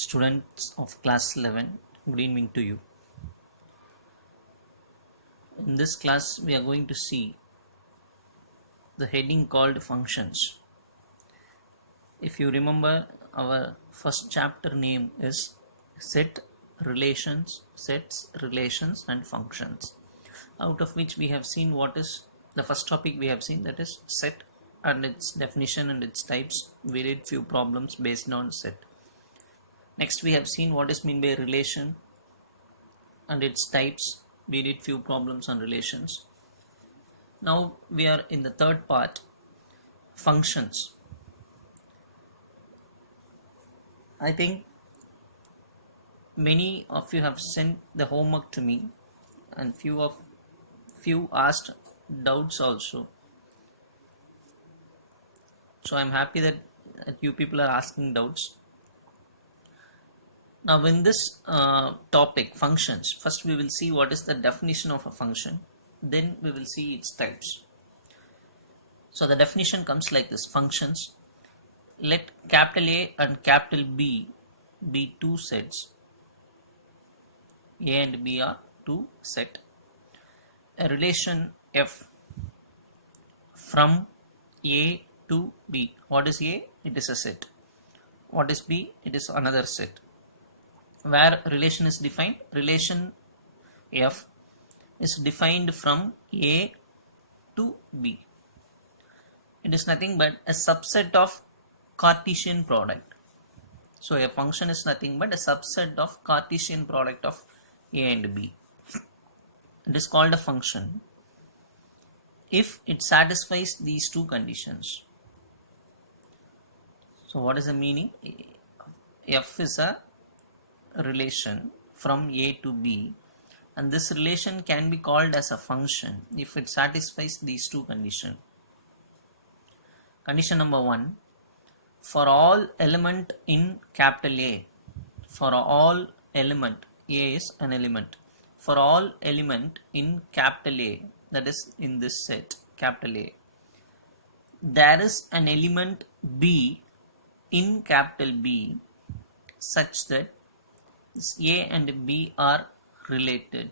Students of class 11, good evening to you. In this class we are going to see the heading called functions. If you remember, our first chapter name is sets, relations and functions, out of which we have seen what is the first topic we have seen, that is set and its definition and its types. We did few problems based on set. Next we have seen what is meant by relation and its types. We did few problems on relations. Now we are in the third part, functions. I think many of you have sent the homework to me, and few asked doubts also. So I'm happy that you people are asking doubts. Now in this topic, functions, first we will see what is the definition of a function, then we will see its types. So the definition comes like this: functions, let capital A and capital B be two sets. A and B are two set. A relation F from A to B. What is A? It is a set. What is B? It is another set. Where relation is defined? Relation F is defined from A to B. It is nothing but a subset of Cartesian product. So a function is nothing but a subset of Cartesian product of A and B. It is called a function if it satisfies these two conditions. So what is the meaning? F is a relation from A to B, and this relation can be called as a function if it satisfies these two conditions. Condition number 1, for all element in capital A, for all element, A is an element, for all element in capital A, that is in this set capital A, there is an element B in capital B such that A and B are related.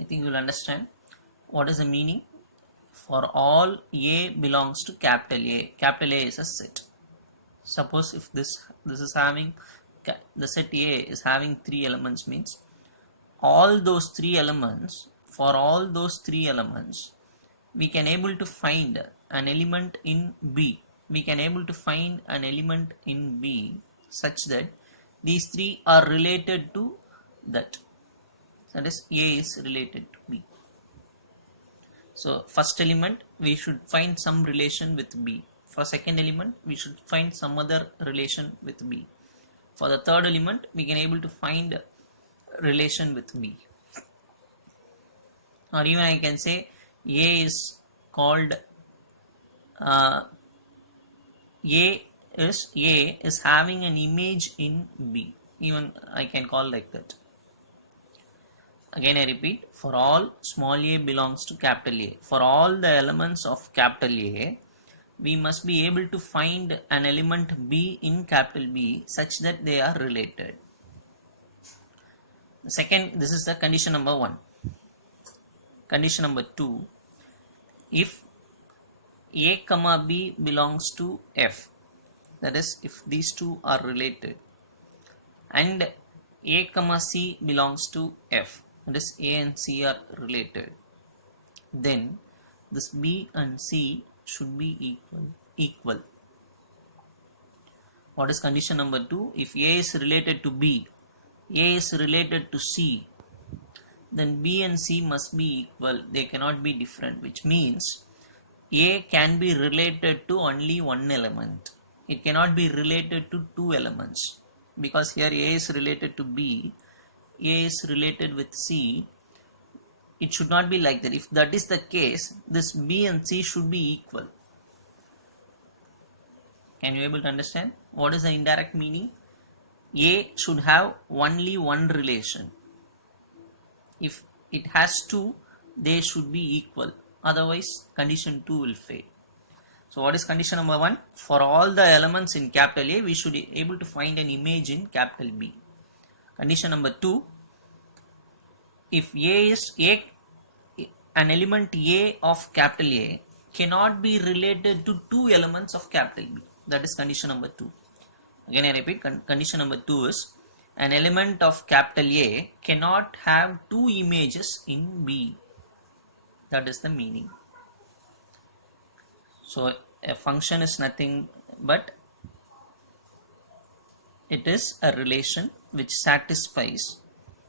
I think you will understand what is the meaning. For all A belongs to capital A. Capital A is a set. Suppose if this is having, the set A is having 3 elements, means all those 3 elements, for all those 3 elements, we can able to find an element in B. We can able to find an element in B such that these 3 are related to that. That is, A is related to B. So first element we should find some relation with B. For second element we should find some other relation with B. For the third element we can able to find relation with B. Or even I can say A is called A is having an image in B. Even I can call like that. Again I repeat, for all small a belongs to capital A. For all the elements of capital A, we must be able to find an element B in capital B such that they are related. Second, this is the condition number 1. Condition number 2, if A comma B belongs to F, that is if these two are related, and A comma C belongs to F, that is A and C are related, then this B and C should be equal. What is condition number 2? If A is related to B, A is related to C, then B and C must be equal. They cannot be different, which means A can be related to only one element. It cannot be related to 2 elements, because here A is related to B, A is related with C. It should not be like that. If that is the case, this B and C should be equal. Can you able to understand? What is the indirect meaning? A should have only one relation. If it has 2, they should be equal. Otherwise condition 2 will fail. So what is condition number 1? For all the elements in capital A, we should be able to find an image in capital B. Condition number 2, if an element A of capital A cannot be related to two elements of capital B. That is condition number 2. Again I repeat, condition number 2 is an element of capital A cannot have two images in B. That is the meaning. So a function is nothing but it is a relation which satisfies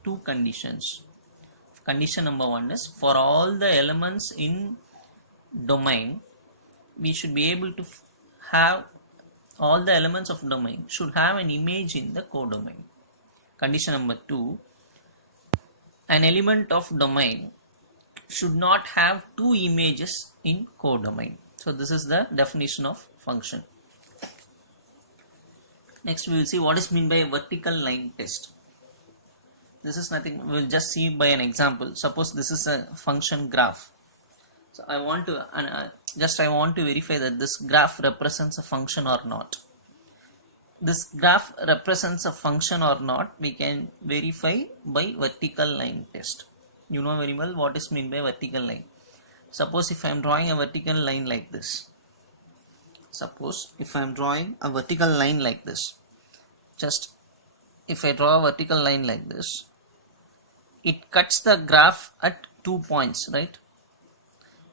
two conditions. Condition number 1 is for all the elements in domain, we should be able to have all the elements of domain should have an image in the codomain. Condition number 2, an element of domain should not have two images in codomain. So this is the definition of function. Next we will see what is meant by a vertical line test. This is nothing, we will just see by an example. Suppose this is a function graph. So I want to verify that this graph represents a function or not. This graph represents a function or not, we can verify by vertical line test. You know very well what is meant by vertical line. Suppose if I am drawing a vertical line like this. Suppose if I am drawing a vertical line like this. Just if I draw a vertical line like this, it cuts the graph at 2 points, right?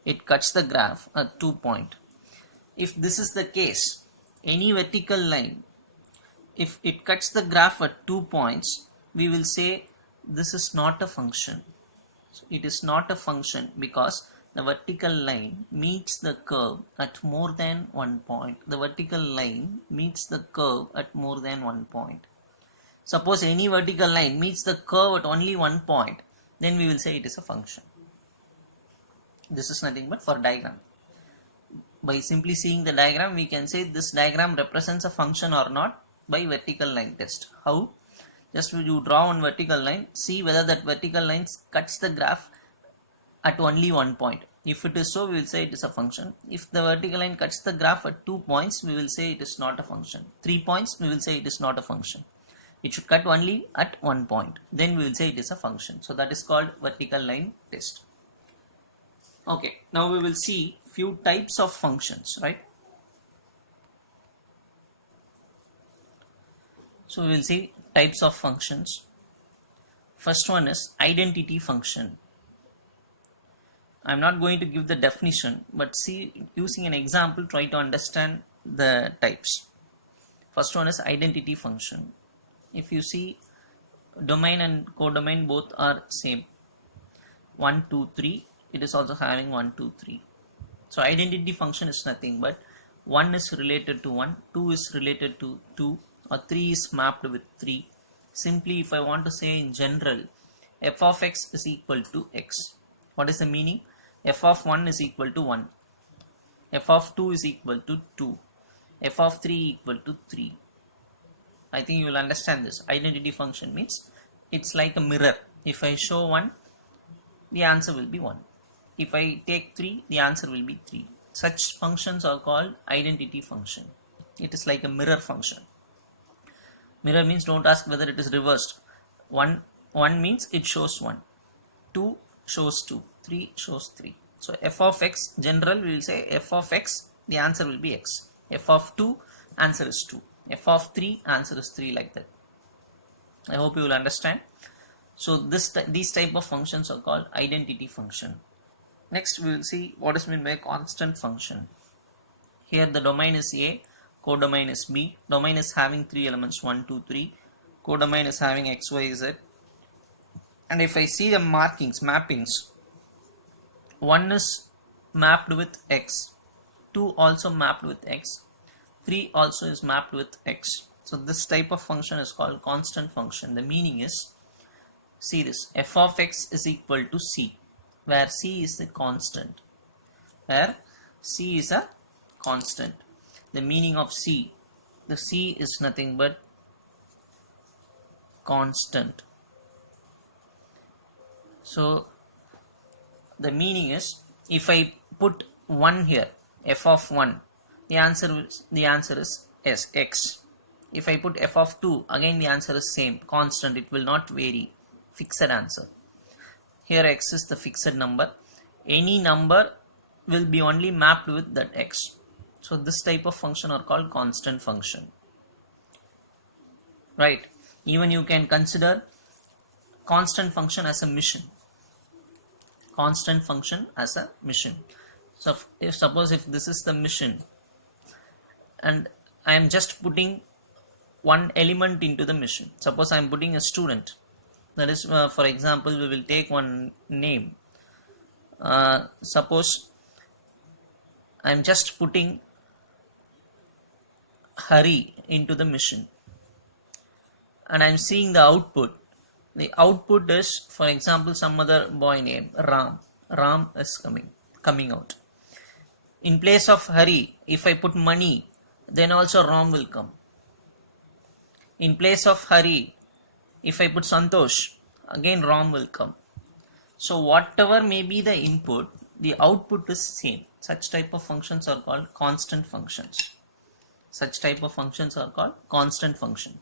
It cuts the graph at 2 points. If this is the case, any vertical line, if it cuts the graph at 2 points, we will say this is not a function. So it is not a function because the vertical line meets the curve at more than 1 point. The vertical line meets the curve at more than 1 point. Suppose any vertical line meets the curve at only 1 point, then we will say it is a function. This is nothing but for diagram. By simply seeing the diagram, we can say this diagram represents a function or not by vertical line test. How? Just you draw one vertical line, see whether that vertical line cuts the graph at only 1 point. If it is so, we will say it is a function. If the vertical line cuts the graph at 2 points, we will say it is not a function. 3 points, we will say it is not a function. It should cut only at 1 point. Then we will say it is a function. So that is called vertical line test. Okay, now we will see few types of functions, right? So we will see types of functions. First one is identity function. I am not going to give the definition, but see, using an example, try to understand the types. First one is identity function. If you see, domain and codomain both are same. 1, 2, 3. It is also having 1, 2, 3. So identity function is nothing but 1 is related to 1, 2 is related to 2, or 3 is mapped with 3. Simply, if I want to say in general, f of x is equal to x. What is the meaning? F of 1 is equal to 1. F of 2 is equal to 2. F of 3 equal to 3. I think you will understand this. Identity function means it's like a mirror. If I show 1, the answer will be 1. If I take 3, the answer will be 3. Such functions are called identity function. It is like a mirror function. Mirror means don't ask whether it is reversed. 1 means it shows 1. 2 shows 2. 3 shows 3. So f of x, general we will say f of x, the answer will be x. F of 2, answer is 2. F of 3, answer is 3, like that. I hope you will understand. So these type of functions are called identity function. Next we will see what is meant by a constant function. Here the domain is A, codomain is B. Domain is having 3 elements 1, 2, 3. Codomain is having x, y, z. And if I see the mappings, 1 is mapped with x, 2 also mapped with x, 3 also is mapped with x. So this type of function is called constant function. The meaning is, see this, f of x is equal to c, where c is the constant. Where c is a constant. The meaning of c, the c is nothing but constant. So the meaning is, if I put 1 here, f of 1, the answer is yes, x. If I put f of 2, again the answer is same, constant, it will not vary, fixed answer. Here x is the fixed number, any number will be only mapped with that x. So this type of function are called constant function, right? Even you can consider constant function as a mission. Constant function as a mission. So suppose if this is the mission and I am just putting one element into the mission. Suppose I am putting a student. That is, for example, we will take one name. Suppose I am just putting Hari into the mission, and I am seeing the output. The output is, for example, some other boy name Ram. Ram is coming out. In place of Hari, if I put money, then also Ram will come. In place of Hari, if I put Santosh, again Ram will come. So whatever may be the input, the output is same. Such type of functions are called constant functions. Such type of functions are called constant function.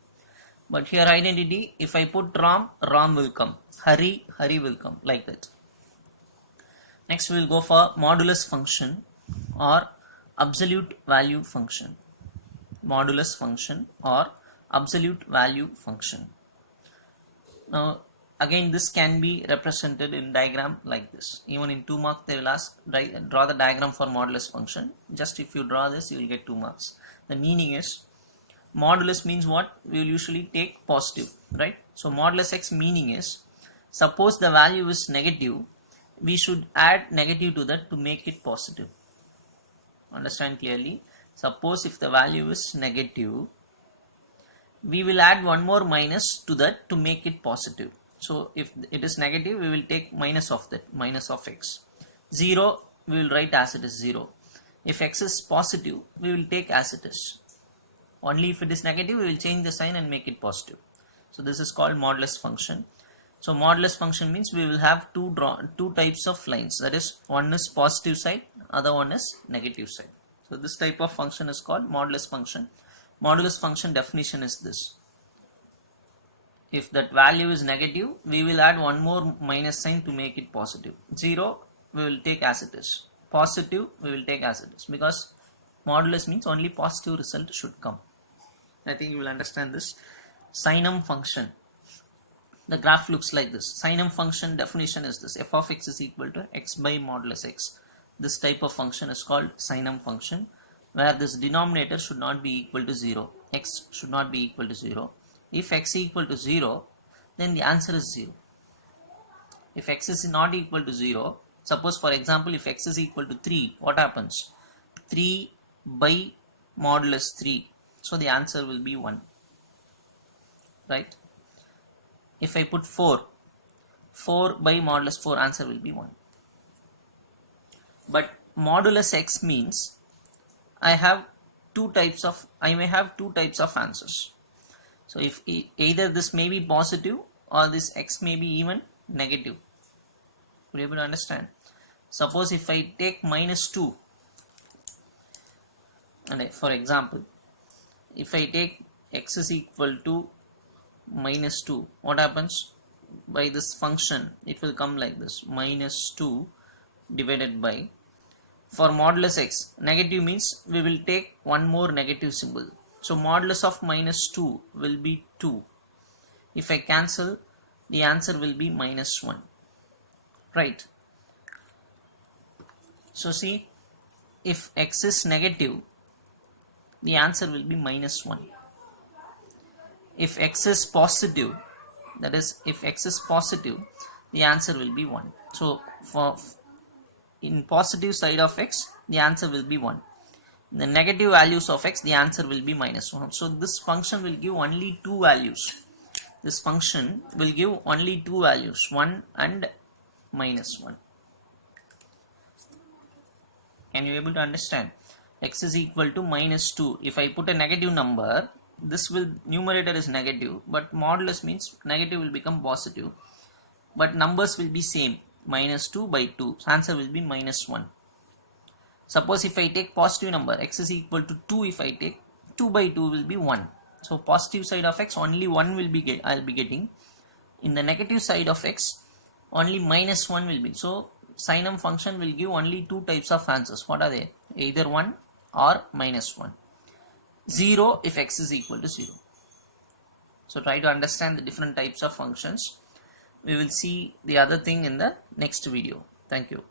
But here identity, if I put Ram, Ram will come. Hari, Hari will come, like that. Next we will go for modulus function or absolute value function. Modulus function or absolute value function. Now again this can be represented in diagram like this. Even in 2 marks they will ask draw the diagram for modulus function. Just if you draw this you will get 2 marks. The meaning is, modulus means what? We will usually take positive, right? So modulus x meaning is, suppose the value is negative, we should add negative to that to make it positive. Understand clearly? Suppose if the value is negative, we will add one more minus to that to make it positive. So if it is negative, we will take minus of that, minus of x. 0 we will write as it is 0. If x is positive, we will take as it is. Only if it is negative, we will change the sign and make it positive. So this is called modulus function. So modulus function means we will have two types of lines. That is, one is positive side, other one is negative side. So this type of function is called modulus function. Modulus function definition is this. If that value is negative, we will add one more minus sign to make it positive. 0 we will take as it is. Positive we will take as it is, because modulus means only positive result should come. I think you will understand this. Sinum function. The graph looks like this. Sinum function definition is this. F of x is equal to x by modulus x. This type of function is called sinum function, where this denominator should not be equal to 0. X should not be equal to 0. If x is equal to 0, then the answer is 0. If x is not equal to 0, suppose for example if x is equal to 3, what happens? 3 by modulus 3. So the answer will be 1. Right? If I put 4 by modulus 4, answer will be 1. But modulus x means I may have two types of answers. So if either this may be positive or this x may be even negative. Are you able to understand? Suppose if I take minus 2, and for example, if I take x is equal to minus 2, what happens? By this function, it will come like this, minus 2 divided by, for modulus x, negative means we will take one more negative symbol. So modulus of minus 2 will be 2. If I cancel, the answer will be minus 1. Right? So see, if x is negative, the answer will be minus 1. If x is positive, that is, if x is positive, the answer will be 1. So for in positive side of x, the answer will be 1. The negative values of x, the answer will be minus 1. So this function will give only two values. This function will give only two values, 1 and minus 1. Can you able to understand? X is equal to minus 2. If I put a negative number, this will numerator is negative, but modulus means negative will become positive, but numbers will be same, minus 2 by 2. So answer will be minus 1. Suppose if I take positive number, x is equal to 2, if I take 2 by 2 will be 1. So positive side of x only 1 will be I'll be getting. In the negative side of x only minus 1 will be. So sinum function will give only two types of answers. What are they? Either 1 or minus 1. 0 if x is equal to 0. So try to understand the different types of functions. We will see the other thing in the next video. Thank you.